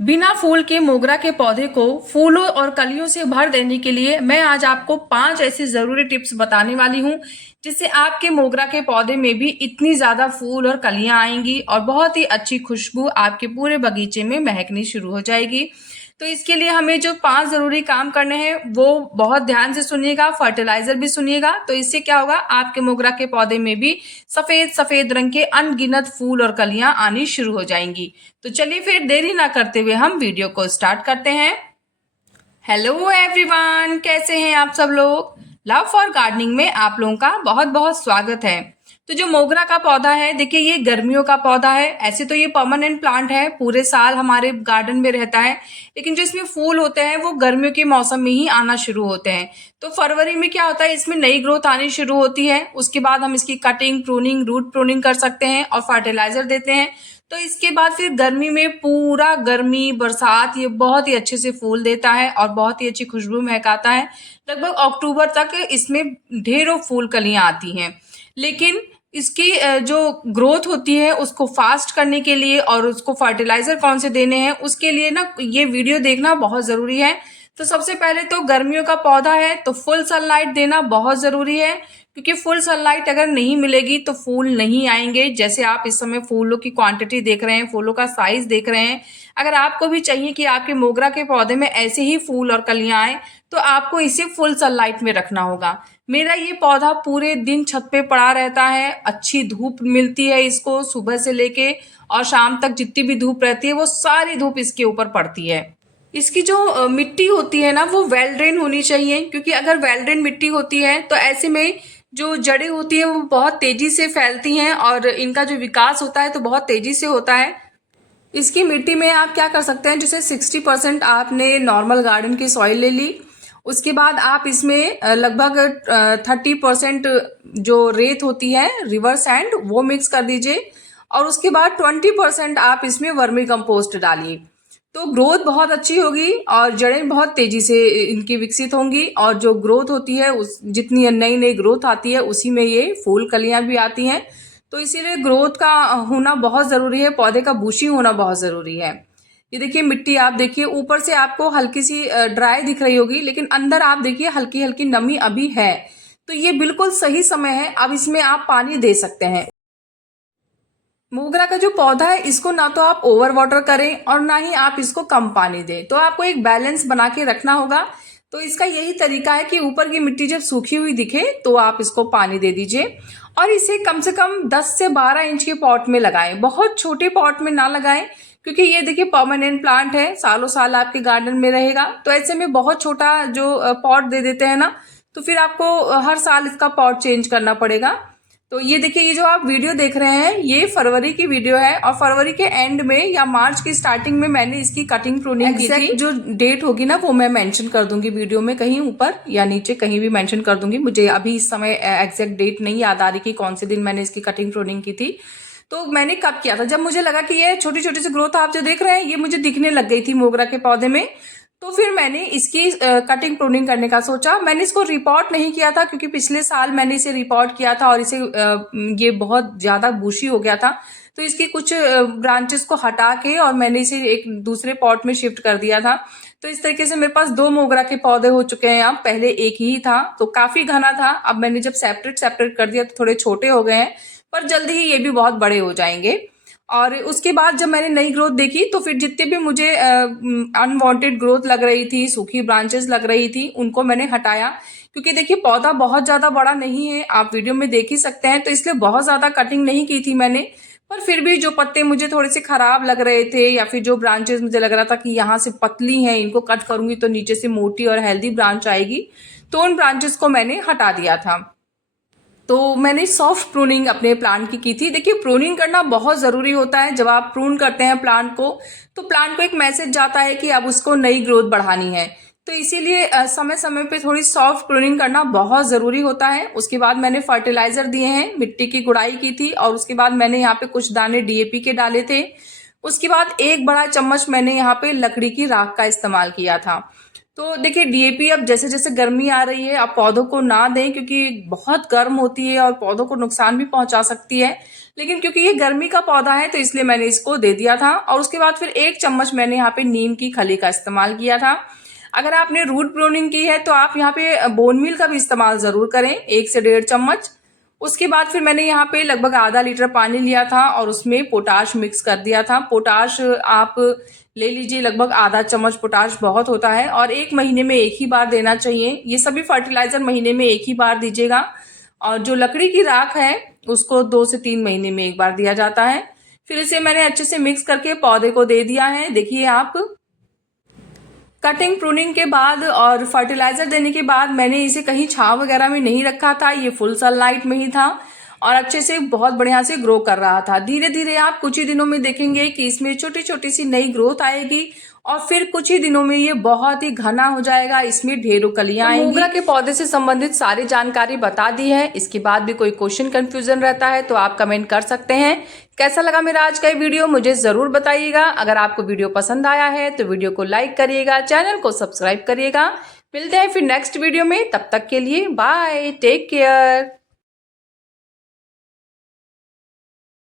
बिना फूल के मोगरा के पौधे को फूलों और कलियों से भर देने के लिए मैं आज आपको 5 ऐसी ज़रूरी टिप्स बताने वाली हूँ, जिससे आपके मोगरा के पौधे में भी इतनी ज़्यादा फूल और कलियाँ आएँगी और बहुत ही अच्छी खुशबू आपके पूरे बगीचे में महकनी शुरू हो जाएगी। तो इसके लिए हमें जो 5 ज़रूरी काम करने हैं, वो बहुत ध्यान से सुनिएगा, फर्टिलाइज़र भी सुनिएगा। तो इससे क्या होगा, आपके मोगरा के पौधे में भी सफ़ेद-सफ़ेद रंग के अनगिनत फूल और कलियाँ आनी शुरू हो जाएँगी। तो चलिए फिर देरी ना करते हुए हम वीडियो को स्टार्ट करते हैं। हेलो एवरीवन, कैसे हैं आप सब लोग। लव फॉर गार्डनिंग में आप लोगों का बहुत बहुत स्वागत है। तो जो मोगरा का पौधा है, देखिए ये गर्मियों का पौधा है। ऐसे तो ये परमानेंट प्लांट है, पूरे साल हमारे गार्डन में रहता है, लेकिन जो इसमें फूल होते हैं वो गर्मियों के मौसम में ही आना शुरू होते हैं। तो फरवरी में क्या होता है, इसमें नई ग्रोथ आनी शुरू होती है। उसके बाद हम इसकी कटिंग, प्रूनिंग, रूट प्रूनिंग कर सकते हैं और फर्टिलाइजर देते हैं। तो इसके बाद फिर गर्मी में पूरा गर्मी बरसात ये बहुत ही अच्छे से फूल देता है और बहुत ही अच्छी खुशबू महकाता है। लगभग अक्टूबर तक इसमें ढेरों फूल कलियां आती हैं। लेकिन इसकी जो ग्रोथ होती है उसको फास्ट करने के लिए और उसको फर्टिलाइजर कौन से देने हैं उसके लिए ना ये वीडियो देखना बहुत ज़रूरी है। तो सबसे पहले तो गर्मियों का पौधा है तो फुल सनलाइट देना बहुत ज़रूरी है, क्योंकि फुल सनलाइट अगर नहीं मिलेगी तो फूल नहीं आएंगे। जैसे आप इस समय फूलों की क्वांटिटी देख रहे हैं, फूलों का साइज देख रहे हैं। अगर आपको भी चाहिए कि आपके मोगरा के पौधे में ऐसे ही फूल और कलियां आए, तो आपको इसे फुल सनलाइट में रखना होगा। मेरा ये पौधा पूरे दिन छत पे पड़ा रहता है, अच्छी धूप मिलती है इसको सुबह से लेके और शाम तक। जितनी भी धूप रहती है वो सारी धूप इसके ऊपर पड़ती है। इसकी जो मिट्टी होती है ना वो वेल ड्रेन होनी चाहिए, क्योंकि अगर वेल ड्रेन मिट्टी होती है तो ऐसे में जो जड़ें होती हैं वो बहुत तेजी से फैलती हैं और इनका जो विकास होता है तो बहुत तेजी से होता है। इसकी मिट्टी में आप क्या कर सकते हैं, जैसे 60% आपने नॉर्मल गार्डन की सॉइल ले ली। उसके बाद आप इसमें लगभग 30% जो रेत होती है, रिवर सैंड, वो मिक्स कर दीजिए और उसके बाद 20% आप इसमें वर्मी कंपोस्ट डालिए। तो ग्रोथ बहुत अच्छी होगी और जड़ें बहुत तेजी से इनकी विकसित होंगी और जो ग्रोथ होती है उस जितनी नई नई ग्रोथ आती है उसी में ये फूल कलियां भी आती हैं। तो इसीलिए ग्रोथ का होना बहुत ज़रूरी है, पौधे का बुशिंग होना बहुत ज़रूरी है। ये देखिए मिट्टी, आप देखिए ऊपर से आपको हल्की सी ड्राई दिख रही होगी, लेकिन अंदर आप देखिए हल्की हल्की नमी अभी है। तो ये बिल्कुल सही समय है, अब इसमें आप पानी दे सकते हैं। मोगरा का जो पौधा है इसको ना तो आप ओवर वाटर करें और ना ही आप इसको कम पानी दें, तो आपको एक बैलेंस बना के रखना होगा। तो इसका यही तरीका है कि ऊपर की मिट्टी जब सूखी हुई दिखे तो आप इसको पानी दे दीजिए और इसे कम से कम 10 से 12 इंच के पॉट में लगाएं, बहुत छोटे पॉट में ना लगाएं, क्योंकि ये देखिए परमानेंट प्लांट है, सालों साल आपके गार्डन में रहेगा। तो ऐसे में बहुत छोटा जो पॉट दे देते हैं ना, तो फिर आपको हर साल इसका पॉट चेंज करना पड़ेगा। तो ये देखिए, ये जो आप वीडियो देख रहे हैं ये फरवरी की वीडियो है और फरवरी के एंड में या मार्च की स्टार्टिंग में मैंने इसकी कटिंग प्रूनिंग की थी। जो डेट होगी ना वो मैं मेंशन कर दूंगी वीडियो में, कहीं ऊपर या नीचे कहीं भी मेंशन कर दूंगी। मुझे अभी इस समय एग्जैक्ट डेट नहीं याद आ रही कि कौन से दिन मैंने इसकी कटिंग प्रूनिंग की थी। तो मैंने कब किया था, जब मुझे लगा कि ये छोटी छोटी सी ग्रोथ आप जो देख रहे हैं ये मुझे दिखने लग गई थी मोगरा के पौधे में। तो फिर मैंने इसकी कटिंग प्रूनिंग करने का सोचा। मैंने इसको रिपोर्ट नहीं किया था, क्योंकि पिछले साल मैंने इसे रिपोर्ट किया था और इसे ये बहुत ज़्यादा बुशी हो गया था। तो इसकी कुछ ब्रांचेस को हटा के और मैंने इसे एक दूसरे पॉट में शिफ्ट कर दिया था। तो इस तरीके से मेरे पास 2 मोगरा के पौधे हो चुके हैं। अब पहले एक ही था तो काफ़ी घना था, अब मैंने जब सेपरेट सेपरेट कर दिया तो थोड़े छोटे हो गए हैं, पर जल्दी ही ये भी बहुत बड़े हो जाएंगे। और उसके बाद जब मैंने नई ग्रोथ देखी तो फिर जितने भी मुझे अनवांटेड ग्रोथ लग रही थी, सूखी ब्रांचेस लग रही थी, उनको मैंने हटाया। क्योंकि देखिए पौधा बहुत ज़्यादा बड़ा नहीं है, आप वीडियो में देख ही सकते हैं, तो इसलिए बहुत ज़्यादा कटिंग नहीं की थी मैंने। पर फिर भी जो पत्ते मुझे थोड़े से खराब लग रहे थे या फिर जो ब्रांचेस मुझे लग रहा था कि यहाँ से पतली हैं, इनको कट करूंगी तो नीचे से मोटी और हेल्दी ब्रांच आएगी, तो उन ब्रांचेस को मैंने हटा दिया था। तो मैंने सॉफ्ट प्रूनिंग अपने प्लांट की थी। देखिए प्रूनिंग करना बहुत ज़रूरी होता है। जब आप प्रून करते हैं प्लांट को तो प्लांट को एक मैसेज जाता है कि अब उसको नई ग्रोथ बढ़ानी है। तो इसीलिए समय समय पे थोड़ी सॉफ्ट प्रूनिंग करना बहुत ज़रूरी होता है। उसके बाद मैंने फर्टिलाइज़र दिए हैं, मिट्टी की गुड़ाई की थी और उसके बाद मैंने यहाँ पे कुछ दाने डीएपी के डाले थे। उसके बाद 1 बड़ा चम्मच मैंने यहाँ पे लकड़ी की राख का इस्तेमाल किया था। तो देखिए डीएपी अब जैसे जैसे गर्मी आ रही है आप पौधों को ना दें, क्योंकि बहुत गर्म होती है और पौधों को नुकसान भी पहुंचा सकती है। लेकिन क्योंकि ये गर्मी का पौधा है तो इसलिए मैंने इसको दे दिया था। और उसके बाद फिर 1 चम्मच मैंने यहाँ पे नीम की खली का इस्तेमाल किया था। अगर आपने रूट प्रूनिंग की है तो आप यहाँ पे बोन मील का भी इस्तेमाल जरूर करें, 1 से 1.5 चम्मच। उसके बाद फिर मैंने यहाँ पे लगभग आधा लीटर पानी लिया था और उसमें पोटाश मिक्स कर दिया था। पोटाश आप ले लीजिए, लगभग आधा चम्मच पोटाश बहुत होता है और 1 महीने में 1 ही बार देना चाहिए। ये सभी फर्टिलाइजर महीने में 1 ही बार दीजिएगा। और जो लकड़ी की राख है उसको 2 से 3 महीने में 1 बार दिया जाता है। फिर इसे मैंने अच्छे से मिक्स करके पौधे को दे दिया है। देखिए आप, कटिंग प्रूनिंग के बाद और फर्टिलाइजर देने के बाद मैंने इसे कहीं छांव वगैरह में नहीं रखा था, ये फुल सनलाइट में ही था और अच्छे से बहुत बढ़िया से ग्रो कर रहा था। धीरे धीरे आप कुछ ही दिनों में देखेंगे कि इसमें छोटी छोटी सी नई ग्रोथ आएगी और फिर कुछ ही दिनों में ये बहुत ही घना हो जाएगा, इसमें ढेरों कलियां आएंगी। मोगरा के पौधे से संबंधित सारी जानकारी बता दी है। इसके बाद भी कोई क्वेश्चन कंफ्यूजन रहता है तो आप कमेंट कर सकते हैं। कैसा लगा मेरा आज का ये वीडियो मुझे जरूर बताइएगा। अगर आपको वीडियो पसंद आया है तो वीडियो को लाइक करिएगा, चैनल को सब्सक्राइब करिएगा। मिलते हैं फिर नेक्स्ट वीडियो में, तब तक के लिए बाय, टेक केयर।